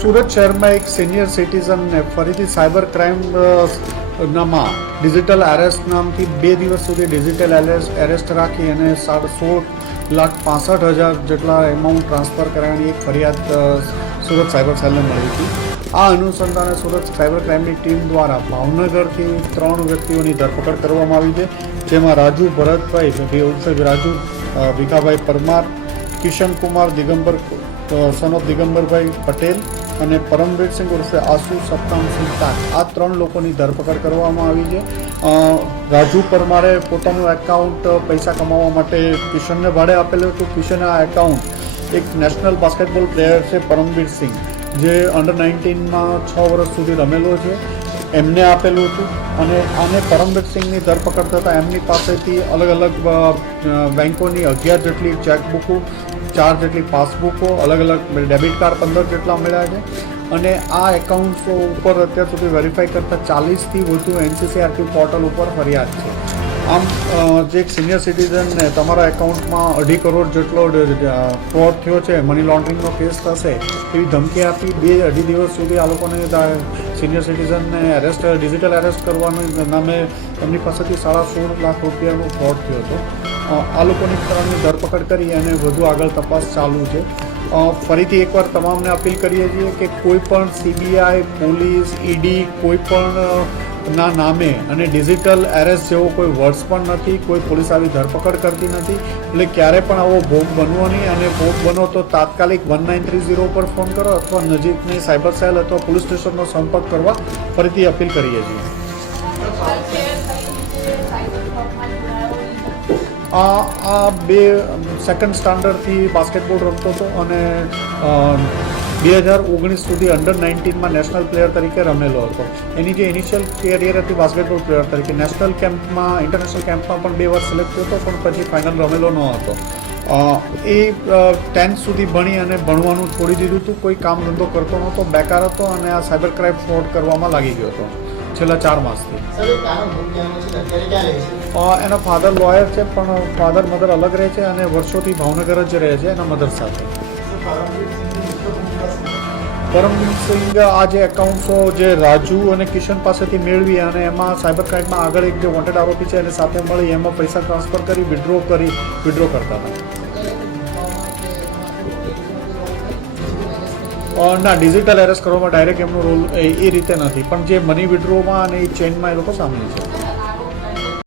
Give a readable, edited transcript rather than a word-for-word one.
સુરત શહેરમાં એક સિનિયર સિટીઝનને ફરીથી સાયબર ક્રાઇમ નામાં ડિજિટલ એરેસ્ટ નામથી 2 દિવસ સુધી ડિજિટલ એરેસ્ટ રાખી અને 16,65,000 જેટલા એમાઉન્ટ ટ્રાન્સફર કરાવવાની એક ફરિયાદ સુરત સાયબર સેલને મળી હતી. આ અનુસંધાને સુરત સાયબર ક્રાઇમની ટીમ દ્વારા ભાવનગરથી 3 વ્યક્તિઓની ધરપકડ કરવામાં આવી છે, જેમાં રાજુ ભરતભાઈ ઉર્ફે રાજુ ભીખાભાઈ પરમાર, કિશન કુમાર દિગંબર સન ઓફ દિગંબરભાઈ પટેલ અને પરમવીરસિંહ ઉર્ફે આસુ સપ્તામસિંહ તાક, આ 3 લોકોની ધરપકડ કરવામાં આવી છે. રાજુ પરમારે પોતાનું એકાઉન્ટ પૈસા કમાવા માટે કિશનને ભાડે આપેલું હતું. કિશન આ એકાઉન્ટ એક નેશનલ બાસ્કેટબોલ પ્લેયર છે પરમવીરસિંહ, જે અંડર 19માં 6 વર્ષ સુધી રમેલો છે, એમને આપેલું હતું. અને આને પરમવીરસિંહની ધરપકડ થતાં એમની પાસેથી અલગ અલગ બેન્કોની 11 જેટલી ચેકબુકો, 4 જેટલી પાસબુકો, અલગ અલગ ડેબિટ કાર્ડ 15 જેટલા મળ્યા છે. અને આ એકાઉન્ટ્સ ઉપર અત્યાર સુધી વેરીફાઈ કરતાં 40થી વધુ NCCRP પોર્ટલ ઉપર ફરિયાદ છે. આમ જે એક સિનિયર સિટીઝનને તમારા એકાઉન્ટમાં 2.5 કરોડ જેટલો ફ્રોડ થયો છે, મની લોન્ડરિંગનો કેસ થશે એવી ધમકી આપી 2-2.5 દિવસ સુધી આ લોકોને સિનિયર સિટીઝનને ડિજિટલ એરેસ્ટ કરવાનું નામે એમની પાસેથી 16.5 લાખ રૂપિયાનો ફ્રોડ થયો હતો. આ લોકોની ત્રણની ધરપકડ કરી અને વધુ આગળ તપાસ ચાલુ છે. ફરીથી એકવાર તમામને અપીલ કરીએ છીએ કે કોઈ પણ CBI, પોલીસ, ED કોઈ પણ ના નામે અને ડિજિટલ એરેસ્ટ જેવો કોઈ વર્ડ્સ પણ નથી, કોઈ પોલીસ આવી ધરપકડ કરતી નથી. એટલે ક્યારે પણ આવો ભોગ બનવો નહીં, અને ભોગ બનો તો તાત્કાલિક 1930 પર ફોન કરો અથવા નજીકની સાયબર સેલ અથવા પોલીસ સ્ટેશનનો સંપર્ક કરવા ફરીથી અપીલ કરીએ છીએ. આ 2 સ્ટાન્ડર્ડથી બાસ્કેટબોલ રમતો હતો અને 2019 સુધી અંડર 19માં નેશનલ પ્લેયર તરીકે રમેલો હતો. એની જે ઇનિશિયલ કેરિયર હતી બાસ્કેટબોલ પ્લેયર તરીકે, નેશનલ કેમ્પમાં, ઇન્ટરનેશનલ કેમ્પમાં પણ 2 વાર સિલેક્ટ થયો હતો, પણ પછી ફાઇનલ રમેલો ન હતો. એ 10th સુધી ભણી અને ભણવાનું છોડી દીધું હતું, કોઈ કામ ધંધો કરતો નહોતો, બેકાર હતો અને આ સાયબર ક્રાઇમ ફ્રોડ કરવામાં લાગી ગયો હતો છેલ્લા 4 માસથી. એના ફાધર લોયર છે, પણ ફાધર મધર અલગ રહે છે અને વર્ષોથી ભાવનગર જ રહે છે એના મધર સાથે. પરમવીરસિંહ આ જે એકાઉન્ટ્સો જે રાજુ અને કિશન પાસેથી મેળવી અને એમાં સાયબર ક્રાઇમમાં આગળ એક જે વોન્ટેડ આરોપી છે એને સાથે મળી એમાં પૈસા ટ્રાન્સફર કરી વિડ્રો કરતા હતા. ના, ડિજિટલ એરેસ્ટ કરવામાં ડાયરેક્ટ એમનો રોલ એ રીતે નથી, પણ જે મની વિડ્રોમાં અને એ ચેઇનમાં એ લોકો સામેલ છે.